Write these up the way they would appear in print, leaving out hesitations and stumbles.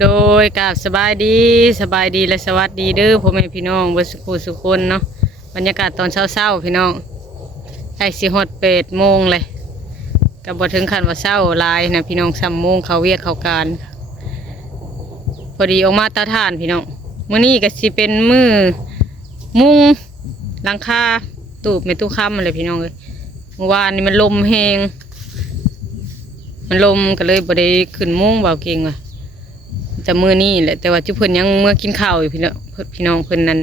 โดยกับสบายดีและสวัสดีเด้อพ่อแม่พี่น้องเบิดสุขคนเนาะบรรยากาศตอนเช้าพี่น้องใกล้สิฮอด8 โมงเลยกับบ่ถึงขั้นว่าเช้าหลายนะพี่น้อง3 โมงเขาเวียกเขาการพอดีออกมาตาทานพี่น้องมื้อนี้ก็สิเป็นมื้อมุงหลังคาตูบแม่ตู้ค้ำอะไรพี่น้องเอ้ยเมื่อวานนี่มันลมแฮงมันลมก็เลยบ่ได้ขึ้นมุงเบาเก่งว่ะแต่มื้อนี้แหละแต่ว่าจุเพิ่นยังเมื่อกินข้าวอยู่พี่น้องเพิ่นนั้น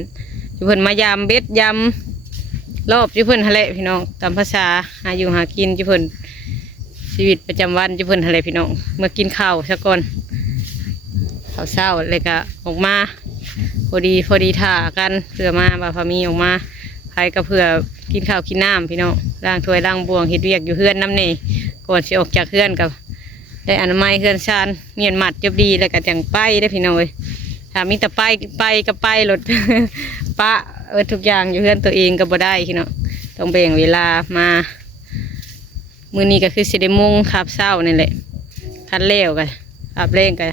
จุเพิ่นมายามเบ็ดยำรอบจุเพิ่นหั่นแหละพี่น้องตามภาษาหาอยู่หากินจุเพิ่นชีวิตประจำวันจุเพิ่นหั่นแหละพี่น้องเมื่อกินข้าวซะก่อนข้าวเช้าเลยก็ออกมาพอดีท่ากันเพื่อมาบ่าวพามีออกมาใครก็เพื่อกินข้าวกินน้ำพี่น้องล้างถ้วยล้างบวงเฮ็ดเวียกอยู่เฮือนน้ำนี่ก่อนสิออกจากเฮือนกับได้อนามัยเฮือนชานเมียนหมัดจบดีแล้วก็จังไปได้พี่น้องเอ้ยถ้ามีแต่ไปก็ไปรถ ปะทุกอย่างอยู่เฮือนตัวเองก็บ่ได้พี่น้องต้องแบ่งเวลามามื้อนี้ก็คือสิได้มุ่งขับเช้านี่แหละคันแล้วก็ขับเร่งก็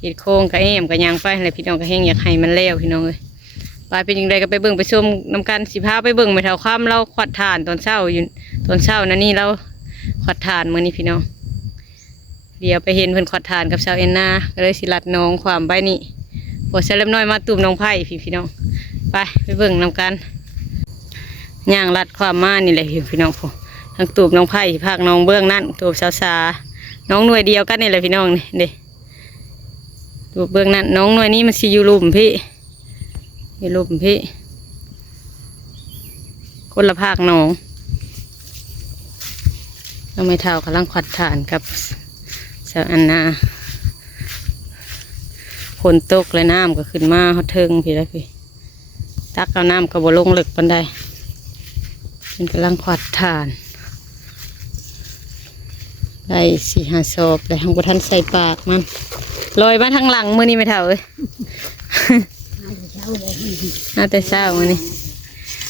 ขีดโค้งก็แอมก็ยางไปอะไรพี่น้องก็แห้งอยากให้มันแล้วพี่น้องเอ้ยไปเป็นยังไงก็ไปเบิ่งไปชมนำกันสิพาไปเบิ่งไปแถวค่ำเราขวัดถ่านตอนเช้าอยู่ตอนเช้านั่นนี่เราขวัดถ่านมื้อนี้พี่น้องเดี๋ยวไปเห็นเพิ่นขวัดถ่านกับชาวเอ็นนาก็เลยสิลัดน้องความใบนี้พอเสร็จน้อยมาตุ่มน้องไผ่พี่น้องไปเบิ่งนำกันย่างลัดความมานี่แหละพี่น้องพอทั้งตูบน้องไผ่ภาคน้องเบื้องนั่นตูบสาน้องหน่วยเดียวกันนี่แหละพี่น้องนี่เด้ตูบเบื้องนั่นน้องหน่วยนี้มันสิอยู่ลุ่มพี่อยู่ลุ่มพี่คนละภาคน้องเราไม่เท่ากำลังขวัดฐานกับสาวอันนาฝนตกเลยน้ำก็ขึ้นมาเขาเทิงพี่แล้วพี่ตักเอาน้ำก็บ่ลงเหลึกปันใดเป็นกำลังขวัดฐานได้4-5 ศพเลยทางประทันใส่ปากมันลอยมาทางหลังมือนี้ไม่เท่าเอ้ย น่าแต่เศร้ามือนี้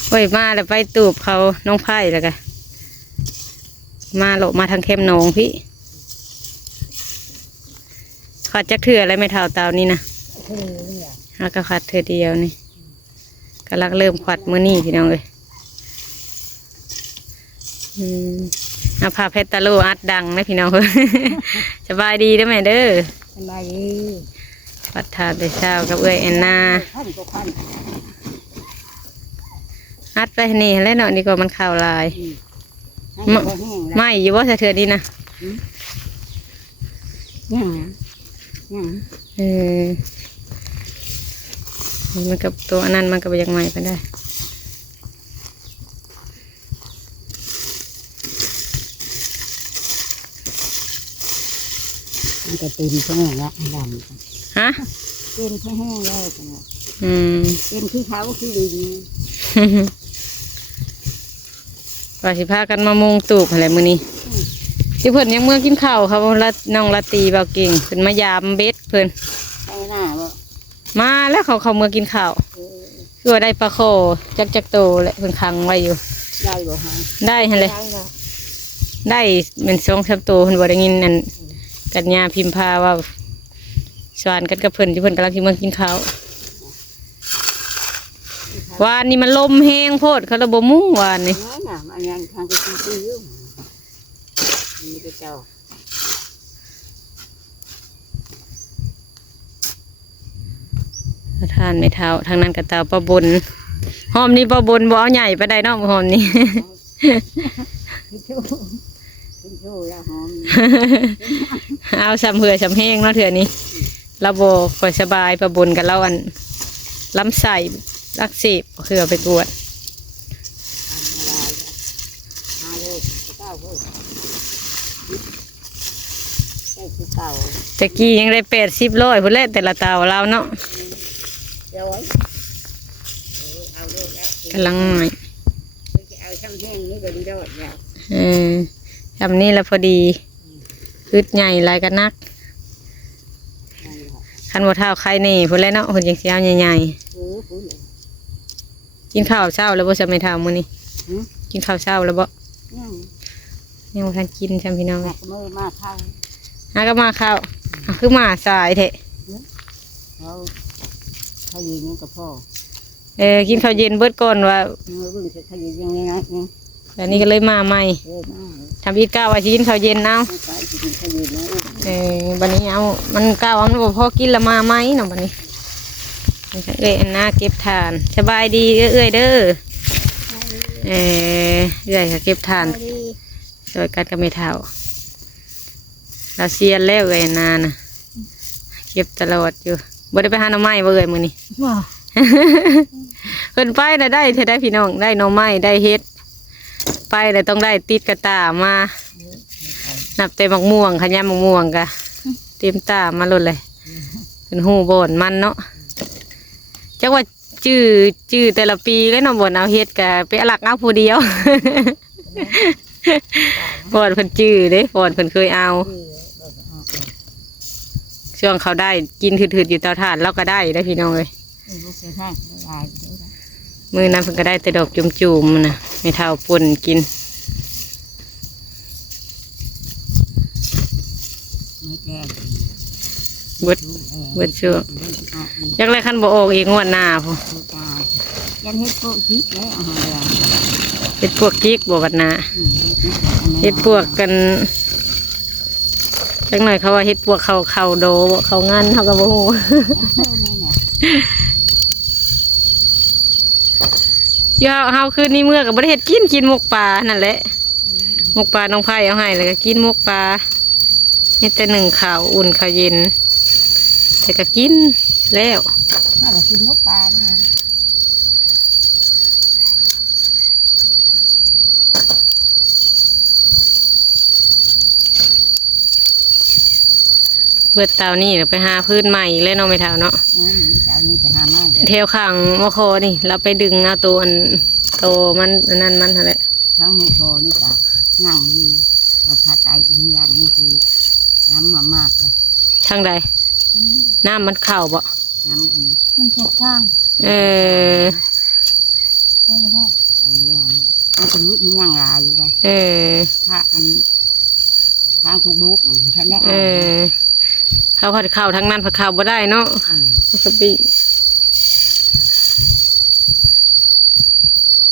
โอ้ยมาแล้วไปตูบเขาน้องไผ่แล้วกันมาโหลมาทางเข้มนองพี่ขัดจักเถื่ออะไรไม่เท่าเตานี่นะแล้วก็ขัดเถื่อเดียวนี่กำลังเริ่มขัดมือนี่พี่น้องเลยอาภาเพชรตะลูอัดดังนะพี่น้อง สบายดีได้ไหมเด้อสบายดีปัดทานแต่เช้ากับเอื้อยแอนนาอัดไปนี่แล้วเนาะนี่ก็มันข่าวลายไม่อยู่ว่าเถื่อดีนะเออมันกับตัวอันนั้นมันก็ยังใหม่ไปได้มันจะตีนแห้งแล้วดำฮะตีนแห้งแล้วตีนคือเขาคือดี ว่าสิพากันมามุงตูบอะไรมือนี้ที่เพิ่นยังเมื่อกินข้าวครับน้องลาตีเบาเก่งเพิ่นมายามเบ็ดเพิ่นไปหน้าบ่มาแล้วเขาเมื่อกินข้าวคือว่าได้ปลาโคจักโตแหละเพิ่นขังไว้อยู่ได้บ่ฮะได้ฮะเลยได้เป็น2-3 ตัวเพิ่นบ่ได้ยินนั่นกัญญาพิมพาว่าสวานกันกับเพิ่นที่เพิ่นกำลังที่เมื่อกินข้าววานนี่มันลมแห้งโพดเขาระบบมุ้งวานนี่อันนี้ทางก็ตีอยู่นี่ก็เจ้าทานไม่เท้าทางนั้นกับเตาปลาบนหอมนี่ปลาบนบ่เอาใหญ่ไปได้นอกหอมนี่เอาซ้ำเหือซ้ำแห้งเนาะเถื่อนี้เราโบก่อยสบายปลาบนกันเราอันล้ำใส่รักสีบคือเอาไปตรวจตะกี้ยังได้80-100พุ่นแหละแต่ละเตาเราเนาะกำลังหน่อยทำนี่แล้วพอดีอึดใหญ่ลายกันนักคันบ่เท้าใครนี่พุ่นแหละเนาะพุ่นยังสิเอาใหญ่ๆกินข้าวเช้าแล้วบ่จะไม่เท่ามื้อนี้กินข้าวเช้าแล้วบ่ยังบ่ทันกินใช่พี่น้องมือมาข้าวก็มาข้าวคือมาสายเถอะ เขายืนยังกับพ่อ กินข้าวเย็นเบิดก่อนว่า เบิ่งเขายืนยังไงนะนี่ แต่นี้ก็เลยมาใหม่ มา ทำอีกก้าวว่าสิกินข้าวเย็นเอา ไปกินเขายืนนะ บัดนี้เอามันก้าวเอามันบ่พอกินละมาไหมเนาะบัดนี้เอ้ยอันน่าเก็บทานสบายดีเอ้ยเด้อเอ้ยก็เก็บทานช่วยกันกับแม่เฒ่าเราเสียนแล้วเอ้ยนานะเก็บตลอดอยู่บ่ได้ไปหาหน่อไม้บ่เอ้ยมื้อนี้ ว้า เพิ่นไปน่ะได้เธอได้พี่น้องได้หน่อไม้ได้เฮ็ดไปแต่ต้องได้ติดกระตามานับแต่มักม่วงขยำมักม่วงกะเตรียมตามาหลดเลยเป็นหูบ่นมันเนาะจักว่าชื่อแต่ละปีแล้วเนาะบ่นเอาเฮ็ดกะไปหลักเอาผู้เดียว บ่นเพิ่นชื่อเด้บ่นเพิ่นเคยเอาช่วงเขาได้กินถืดๆอยู่เตาถ่านเราก็ได้ได้พี่น้องเอ้ย ลูกเสือท่านลาย มื้อนั้นเพิ่นก็ได้แต่ดอกจุ่มๆน่ะไม่เท่าป่นกิน ไม่แก่ เบิดช่วงจักไรคันบ่ออกอีกงวดหน้าพุ่น ยันเฮ็ดโป๊ะจิ๊กแล้วอาหาร เฮ็ดพวกกิ๊กบ่บัดหน้าเฮ็ดพวกกันจักหน่อยเขาว่าเฮ็ดพวกเขาโดบ่เขางานเฮาก็บ่ฮู้ เดี๋ยวเฮาคืนนี้เมื่อก็บ่ได้เฮ็ดกินหมกปลานั่นแหละหมกปลาน้องไผ่เอาให้แล้วก็กินหมกปลาเฮ็ดแต่1ข้าวอุ่นข้าวเย็นแต่ก็กินแล้ว ถ้าเรากินนกปลาเนี่ย เบิดเตานี่เดี๋ยวไปหาพื้นใหม่อีกแล้วเนาะไม่เท่าเนาะ เหมือนจะเอานี่ไปหาไม้ เทวข้างมะโคนี่เราไปดึงเอาตัวอันโตมันอันนั้นมันเท่าไหร่ ทั้งมือโคนี่จ้ะง่างดีเราถ้าใจอีกอย่างนี่คือน้ำมามากเลย ทางใดน้ำมันเข้าบ่ น้ำอันมันถูกทาง เออ ได้ไม่ได้ไอ้ย่างมันเป็นวุ้นย่างลายอยู่เลย เออ ถ้าอันทางคุกบุกแค่นี้ เออเขาผัดข้าวทั้งนั้นผัดข้าวบ่ได้เนาะมันก็ปี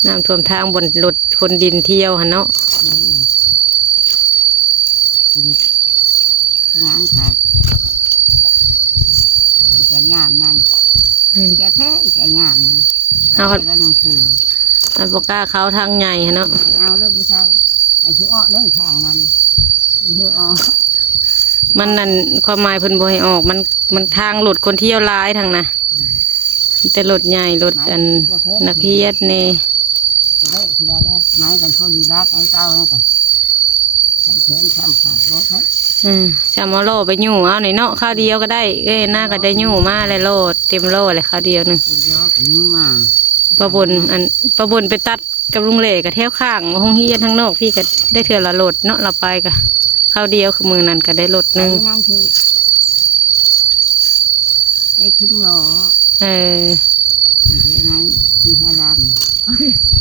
น้ำท่วมทางบนรถคนดินเที่ยวหันเนาะ งานค่ะจะยามนั่นจะแท้จะยามเอาแล้วน้องคือ มันบกล้าเขาทางใหญ่หันเนาะ เอาเริ่มไม่เท่าไอ้ชื่ออ้อเดินทางนั้นเชื่ออ้อ มันนั่นความหมายเพิ่นบ่ให้ออกมันทางรถคนเที่ยวร้ายทางน่ะแต่รถใหญ่รถอันนักเรียนนี่ จะได้คือได้ไม้กันพอดีรักไอ้เต้านี่ก่อนข้ามเขนข้ามขาโลดให้ ชามาโลไปยู่เอาหน่อยเนาะข้าวเดียวก็ได้หน้าก็ได้ยู่มาเลยโลดเต็มโลเลยข้าวเดียวนึง กินยอกันนี่มา ประบนไปตัดกับลุงเหล่กับแถวข้างห้องเฮียนทั้งนอกพี่ก็ได้เถื่อละโลดเนาะเราไปก็ข้าวเดียวคือมือนั้นก็ได้โลดนึง นั่นคือได้ครึ่งโล เออ เดี๋ยวนั้นที่พาราม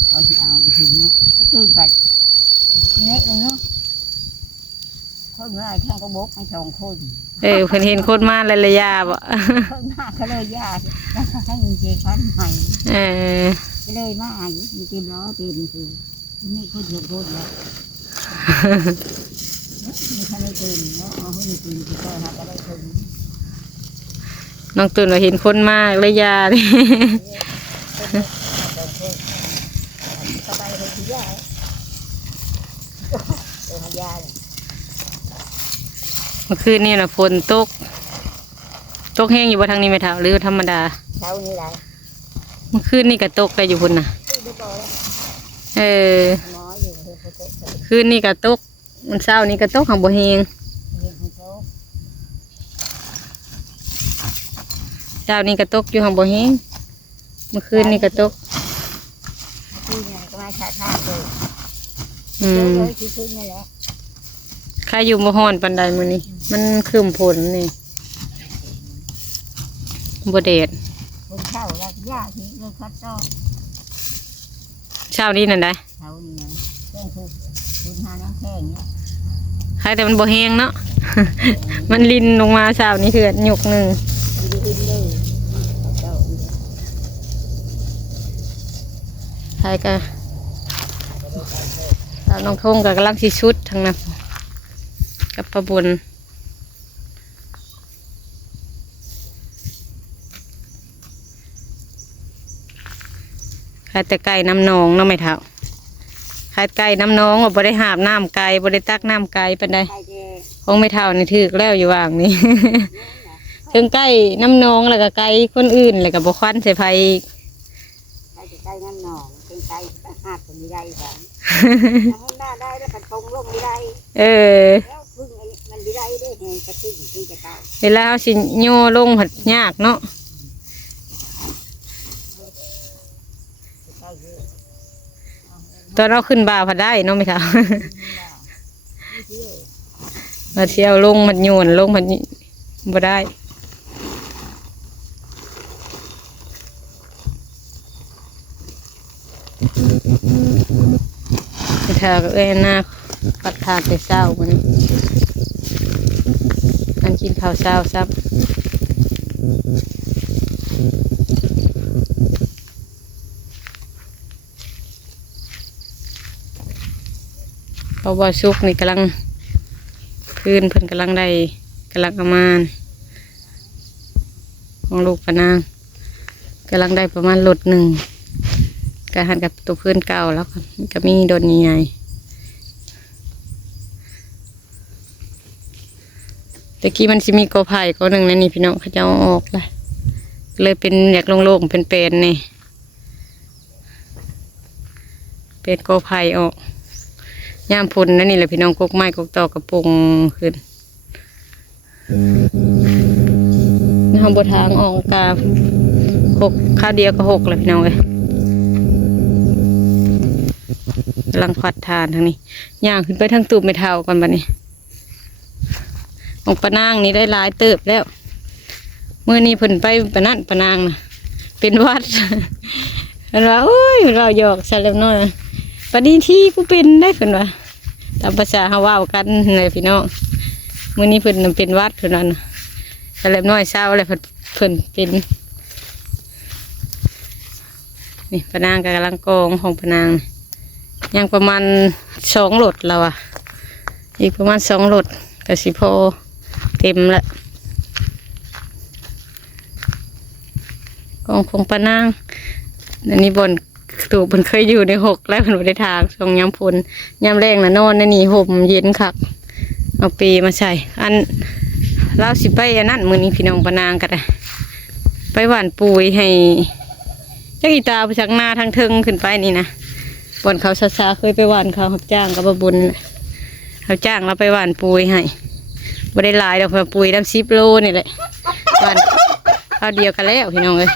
เขาจะเอาไปถึงนะก็ตื่นไปนี่เองเนาะคนเมื่อแท่งก็บกให้2 คน เพิ่นเห็นคนมาเลยระยะบ่ คนมากก็เลยยากแล้วก็ให้มีเจคันใหม่ เออ ก็เลยมาอยู่มีเต็มล้อเต็มคือนี่คนเยอะคนแล้วไม่ทันได้เต็มเนาะเอาให้มีเต็มที่ก็หาก็ได้ถึง น้องตุ่นว่าเห็นคนมากระยะนี่ สบายเลยที่ยาเออยาเนี่ย เมื่อคืนนี่นะฝนตกแห้งอยู่บ่ทางนี้ไหมเท่าหรือธรรมดา เช้านี้ไร เมื่อคืนนี่ก็ตกได้อยู่พุ่นน่ะ ดูก่อน เออ หมออยู่เพื่อโต๊ะ คืนนี่ก็ตกมันเช้านี่ก็ตกของบ่แห้ง เรียนโต๊ะ เช้านี่ก็ตกอยู่ของบ่แห้งเมื่อคืนนี่ก็ตก ที่เนี่ยก็มาชาชาเลย อืม เลยที่ขึ้นนี่แหละ ใครอยู่บ่ฮ้อนปานใดมื้อนี้มันครึ้มฝนนี่บ่แดด คนเช่าแล้วยาที่เรื่องคัดต้อ เช้านี้นั่นได้ เช้านี้เครื่องทุกคุณหาน้ำแข็งเนี่ย ใครแต่มันบ่แห้งเนาะ มันลินลงมาเช้านี้คือหยกหนึง ดีเลย ไทยก็สาวน้องทงก็กำลังสิชุดทางนั้นกับประบุญขายแต่ไก่น้ำนองเนาะไม่เท่าขายไก่น้ำนองว่าบ่ได้หาบน้ำไก่บ่ได้ตักน้ำไก่ปานใดของไม่เท่านี่ถือแล้วอยู่ว่างนี่ ถึงไก่น้ำนองแล้วก็ไก่คนอื่นแล้วก็บ่ควันใส่ไผอีก ไก่น้ำหนองเป็นไก่หาดคนไม่ได้ค่ะทำหน้าได้แล้วกันตรงลงไม่ได้แล้วพึ่งมันไม่ได้ด้วยไงกระตุ้นคือจะเก่า เวลาเอาสิโยลงผัดยากเนาะตอนเราขึ้นบ่าผัดได้เนาะไม่เท่า มาเที่ยวลงมันโยนลงมันบ่ได้ไม่เท่าก็หน้าปัดถาดไปเศร้ามันอันกินข้าวเช้าซับเพราะว่าซุกนี่กำลังพื้นเพิ่นกำลังได้กำลังประมาณของลูกปะนางกำลังได้ประมาณหลดหนึ่งกระหันกับตัวพื้นเก่าแล้วก็มีโดนใหญ่ตะกี้มันสิมีกอไผ่กอหนึ่งนั่นนี่พี่น้องเขาจะเอาออกเลยเป็นอยากโล่งๆเป็นเป็นนี่เป็นกอไผ่ออกย่ามพุนนั่นนี่แหละพี่น้องกกไม้กกตอกระปุงขึ้นทำบททางออกกาหกข้าวเดียวก็หกเลยพี่น้องเลยกำลังควัดทานทางนี้ย่างขึ้นไปทางตูบไม่เท่ากันบัดนี้ของปะนางนี่ได้หลายเติบแล้วเมื่อนี้เพิ่นไปปะนั่นปะนางนะเป็นวัด เราโอ้ยเราหยอกใส่เล็บน้อยปะนี้ที่กูเป็นได้เพิ่นว่าตามภาษาเฮาว่ากันเลยพี่น้องเมื่อนี้เพิ่นเป็นวัดเพิ่นนั่นใส่เล็บน้อยเศร้าเลยเพิ่นเป็นนี่ปะนางกำลังกองของปะนางยังประมาณ2 โหลดแล้วอ่ะอีกประมาณ2 โหลดก็สิพอเต็มละกองของปะนางอันนี้บนตู่มันเคยอยู่ใน6แล้วมันไม่ได้ทางส่งย้ำพลย้ำแรงนะนอนนี่ห่มเย็นคักเอาปีมาใส่อันเราสิไปอันนั้นมือนี้พี่น้องปะนางกันไปหว่านปุ๋ยให้เจ้าอีตาไปชักหน้าทางเทิงขึ้นไปนี่นะบนเขาซาเคยไปหว่านเขารับจ้างกับบุญเขาจ้างเราไปหว่านปุ๋ยให้ไม่ได้หลายดอกปุ๋ยดำ10 โลนี่แหละหว่านข้าวเดียวกันแล้วพี่น้องเลย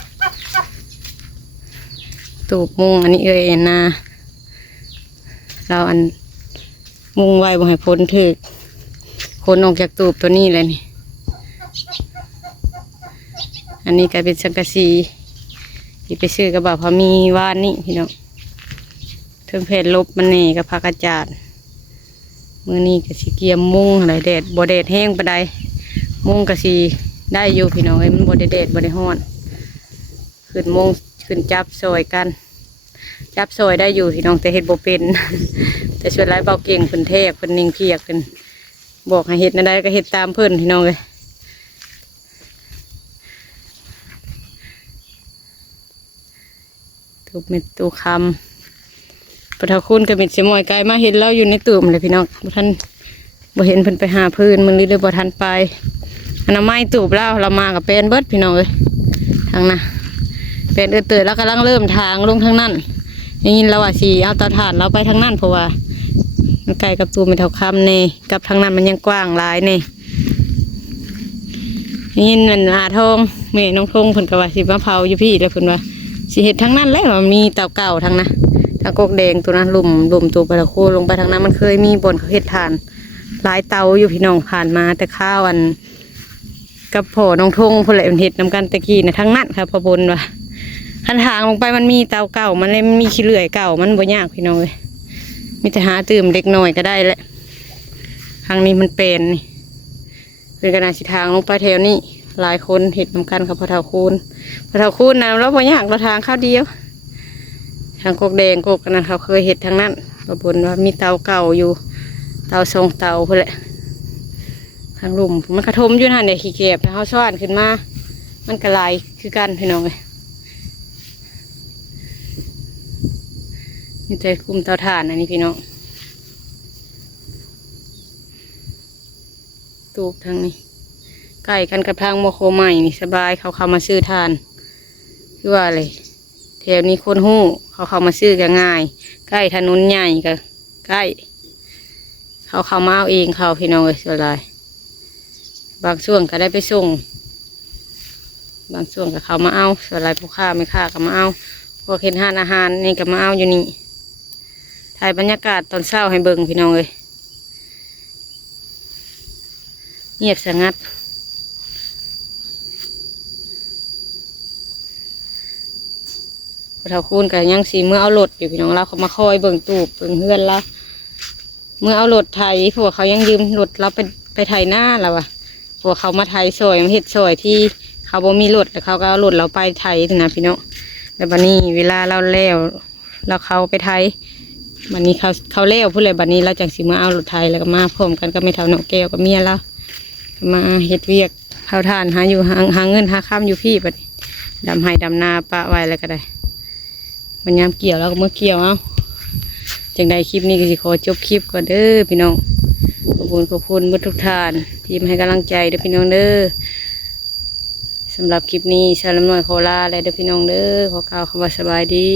ตูบมุงอันนี้นะเราอันมุงไว้บ่ให้พ้นถึกพ้นออกจากตูบตัวนี้เลยนี่อันนี้กลายเป็นสังกะสีที่ไปซื้อกับบ่าวพามีว่านนี่พี่น้องเทิงเพลลบมันนี่กับผักกระจาดมือนี้กะสีเกียมมุงอะไรแดดบ่แดดแห้งปะใดมุงกะสีได้อยู่พี่น้องมันบ่ได้แดดบ่ได้ร้อนขึ้นมุงขึ้นจับซอยกันจับซอยได้อยู่พี่น้องแต่เห็ดบ่เป็น แต่ช่วยไล่เบาเก่งเพิ่นเทพเพิ่นนิ่งเพียกเพิ่นบอกให้เห็ดนั่นได้ก็เห็ดตามเพิ่นพี่น้องเลยถูกเม็ดตูคำปะทาคุณกับเม็ดเสมอยไกลมาเห็นเราอยู่ในตุ่มเลยพี่น้องท่านบ่เห็นเพิ่นไปหาพื้นมึงเลยบ่ทันไปอันนั้นไม้ตูบเรามากับเป็นเบิดพี่น้องเลยทางน่ะเป็นเตือนแล้วกำลังเริ่มทางลงทางนั้นอย่างนี้เราว่าสิเอาเตาถ่านเราไปทางนั้นเพราะว่ามันไกลกับตูไม่เท่าคำนี่กับทางนั้นมันยังกว้างหลายนี่นี่มันอาทองแม่น้องทงเพิ่นก็ว่าสิมาเผาอยู่พี่แล้วเพิ่นว่าสิเฮ็ดทางนั้นแล้วมีเตาเก่าทางนะทางกกแดงตัวนั้นลุ่มตัวปลาโคลงไปทางนั้นมันเคยมีบนเขาเฮ็ดถ่านหลายเตาอยู่พี่น้องผ่านมาแต่ข้าวอันกับพ่อน้องทงเพิ่นแหละเฮ็ดนำกันตะกี้นะทางนั้นค่ะพอบนว่าคันทางลงไปมันมีเตาเก่ามันเลยมีขี้เลื่อยเก่ามันบ่ยากพี่น้องเลยมีแต่หาตื่มเด็กหน่อยก็ได้แหละทางนี้มันเป็นนี่เป็นกระดาษสีทางลงไปแถวนี้หลายคนเห็ดนำกันกับพระเทาคูณนะเราบ่ยากเราทางข้าวเดียว ทางกกแดงกกนั้นเขาเคยเห็ดทางนั้นก็บนว่ามีเตาเก่าอยู่เตาทรงเตาเพื่อแหละทางลุ่มมันกระทมอยู่นั่นเนี่ยขี้เก็บเขาซ้อนขึ้นมามันกระลายคือกันพี่น้องเลยนี่แต่กลุ่มเตาถ่านอันนี้พี่น้องตูบทางนี้ใกล้กันกับทางโมโคใหม่นี่สบายเขาเข้ามาซื้อทานคือว่าอะไรแถวนี้คนหู้เขาเข้ามาซื้อกันง่ายใกล้ถนนใหญ่ก็ใกล้เขาเข้ามาเอาเองเขาพี่น้องเลยส่วนไรบางช่วงก็ได้ไปส่งบางช่วงก็เขามาเอาส่วนไรผู้ค้าไม่ค้าก็มาเอาพวกเห็นห้านอาหารนี่ก็มาเอาอยู่นี่ถ่ายบรรยากาศตอนเช้าให้เบิ่งพี่น้องเลยเงียบสงัดพอเท่าคูณกันยังสีเมื่อเอารถอยู่พี่น้องเราเขามาคอยเบิ่งตูบเบิ่งเฮือนเราเมื่อเอารถไถพวกเขายังยืมรถเราไปไถหน้าเราอะพวกเขามาไถซอยมาเฮ็ดซอยที่เขาบ่มีรถแล้วเขาก็เอารถเราไปไถนะพี่น้องแต่บัดนี้เวลาเราแล้วเราเขาไปไถบัดนี้เขาแล้วพูดเลยบัดนี้เราจังสีเมื่อเอารถไถแล้วก็มาพร้อมกันก็ไม่เท่าหนองแก้วกับเมียเรามาเฮ็ดเวียกเขาทานหาอยู่หาเงินหาข้ามอยู่พี่บัดนี้ดำไห้ดำนาปะไว้แล้วก็ได้มันยามเกี่ยวแล้วก็เมื่อเกี่ยวเอาจังใดคลิปนี้ก็สิขอจบคลิปก่อนเด้อพี่น้องขอบคุณเมื่อทุกท่านที่มาให้กำลังใจเด้อพี่น้องเด้อสำหรับคลิปนี้สารน้อยโคราและเด้อพี่น้องเด้อขอกล่าวคำว่าสบายดี